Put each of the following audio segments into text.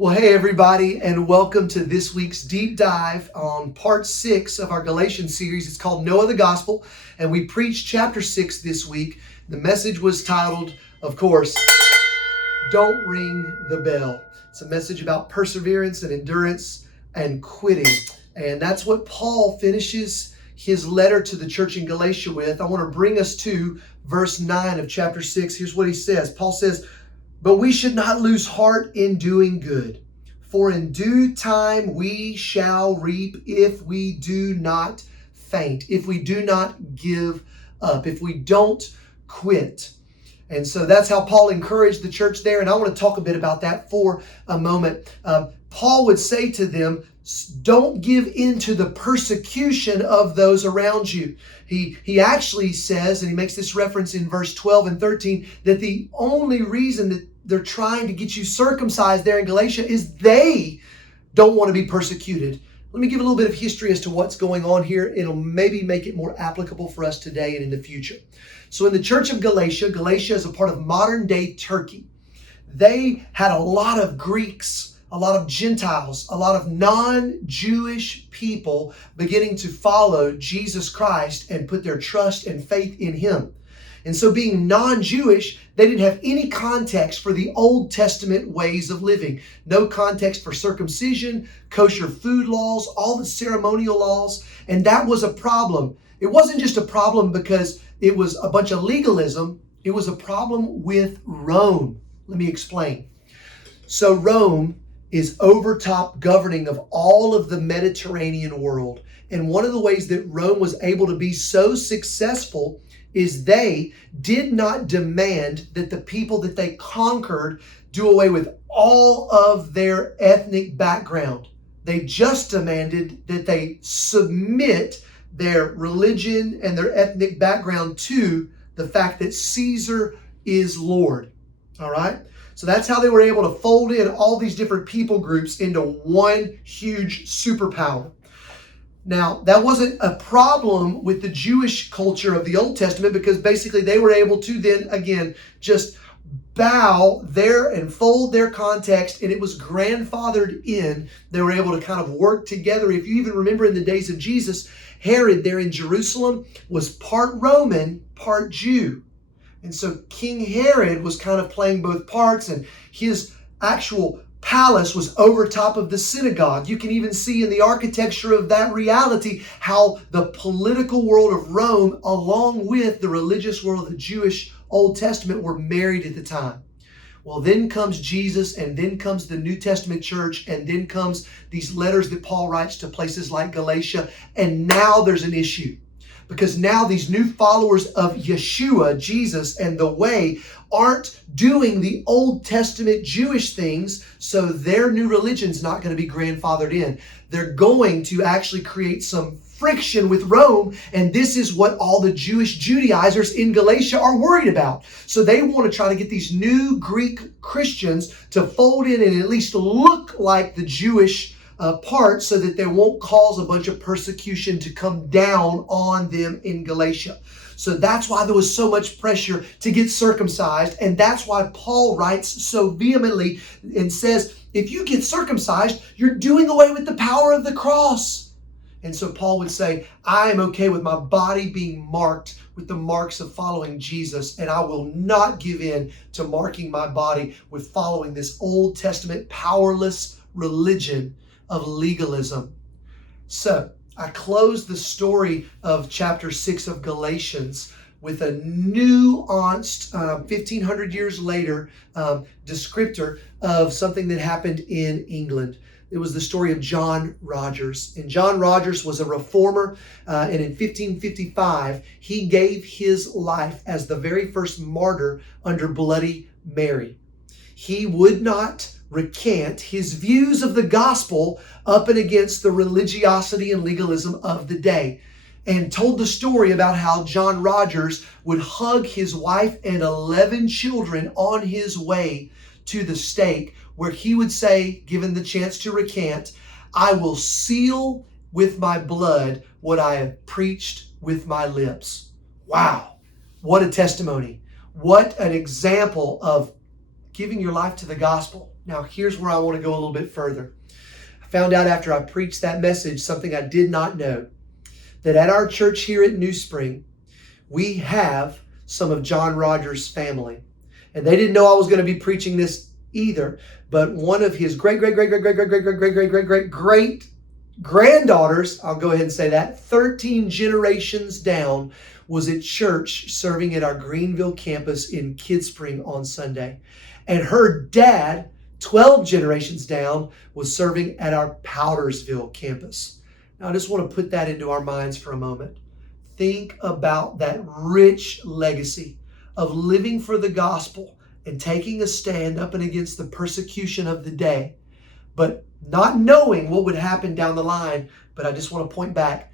Well, hey, everybody, and welcome to this week's deep dive on part 6 of our Galatians series. It's called Know the Gospel, and we preached chapter 6 this week. The message was titled, of course, Don't Ring the Bell. It's a message about perseverance and endurance and quitting. And that's what Paul finishes his letter to the church in Galatia with. I want to bring us to verse 9 of chapter 6. Here's what he says. Paul says, "But we should not lose heart in doing good, for in due time we shall reap if we do not faint, if we do not give up, if we don't quit." And so that's how Paul encouraged the church there. And I want to talk a bit about that for a moment. Paul would say to them, don't give in to the persecution of those around you. He actually says, and he makes this reference in verse 12 and 13, that the only reason that they're trying to get you circumcised there in Galatia is they don't want to be persecuted. Let me give a little bit of history as to what's going on here. It'll maybe make it more applicable for us today and in the future. So in the Church of Galatia, Galatia is a part of modern day Turkey. They had a lot of Greeks, a lot of Gentiles, a lot of non-Jewish people beginning to follow Jesus Christ and put their trust and faith in him. And so being non-Jewish, they didn't have any context for the Old Testament ways of living. No context for circumcision, kosher food laws, all the ceremonial laws. And that was a problem. It wasn't just a problem because it was a bunch of legalism. It was a problem with Rome. Let me explain. So Rome is overtop governing of all of the Mediterranean world. And one of the ways that Rome was able to be so successful is they did not demand that the people that they conquered do away with all of their ethnic background. They just demanded that they submit their religion and their ethnic background to the fact that Caesar is Lord. All right? So that's how they were able to fold in all these different people groups into one huge superpower. Now, that wasn't a problem with the Jewish culture of the Old Testament because basically they were able to then, again, just bow there and fold their context, and it was grandfathered in. They were able to kind of work together. If you even remember in the days of Jesus, Herod there in Jerusalem was part Roman, part Jew. And so King Herod was kind of playing both parts, and his actual palace was over top of the synagogue. You can even see in the architecture of that reality how the political world of Rome, along with the religious world of the Jewish Old Testament, were married at the time. Well, then comes Jesus, and then comes the New Testament church, and then comes these letters that Paul writes to places like Galatia, and now there's an issue. Because now these new followers of Yeshua, Jesus, and the way aren't doing the Old Testament Jewish things, so their new religion's not going to be grandfathered in. They're going to actually create some friction with Rome, and this is what all the Jewish Judaizers in Galatia are worried about. So they want to try to get these new Greek Christians to fold in and at least look like the Jewish part so that they won't cause a bunch of persecution to come down on them in Galatia. So that's why there was so much pressure to get circumcised. And that's why Paul writes so vehemently and says, if you get circumcised, you're doing away with the power of the cross. And so Paul would say, I am okay with my body being marked with the marks of following Jesus, and I will not give in to marking my body with following this Old Testament powerless religion of legalism. So I close the story of chapter 6 of Galatians with a nuanced 1,500 years later descriptor of something that happened in England. It was the story of John Rogers. And John Rogers was a reformer, and in 1555, he gave his life as the very first martyr under Bloody Mary. He would not recant his views of the gospel up and against the religiosity and legalism of the day, and told the story about how John Rogers would hug his wife and 11 children on his way to the stake, where he would say, given the chance to recant, I will seal with my blood what I have preached with my lips. Wow, what a testimony. What an example of giving your life to the gospel. Now, here's where I want to go a little bit further. I found out after I preached that message something I did not know, that at our church here at New Spring, we have some of John Rogers' family. And they didn't know I was going to be preaching this either, but one of his great granddaughters, I'll go ahead and say that, 13 generations down, was at church serving at our Greenville campus in Kidspring on Sunday. And her dad, 12 generations down, was serving at our Powdersville campus. Now, I just want to put that into our minds for a moment. Think about that rich legacy of living for the gospel and taking a stand up and against the persecution of the day, but not knowing what would happen down the line. But I just want to point back.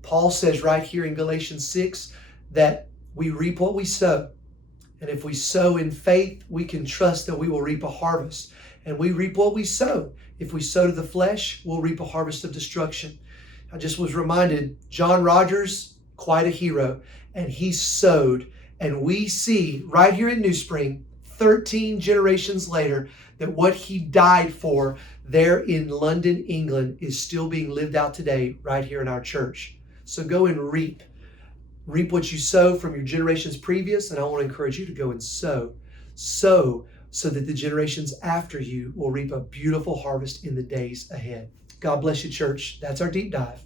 Paul says right here in Galatians 6 that we reap what we sow. And if we sow in faith, we can trust that we will reap a harvest. And we reap what we sow. If we sow to the flesh, we'll reap a harvest of destruction. I just was reminded, John Rogers, quite a hero, and he sowed. And we see right here in New Spring, 13 generations later, that what he died for there in London, England, is still being lived out today right here in our church. So go and reap. Reap what you sow from your generations previous, and I want to encourage you to go and sow. Sow so that the generations after you will reap a beautiful harvest in the days ahead. God bless you, church. That's our deep dive.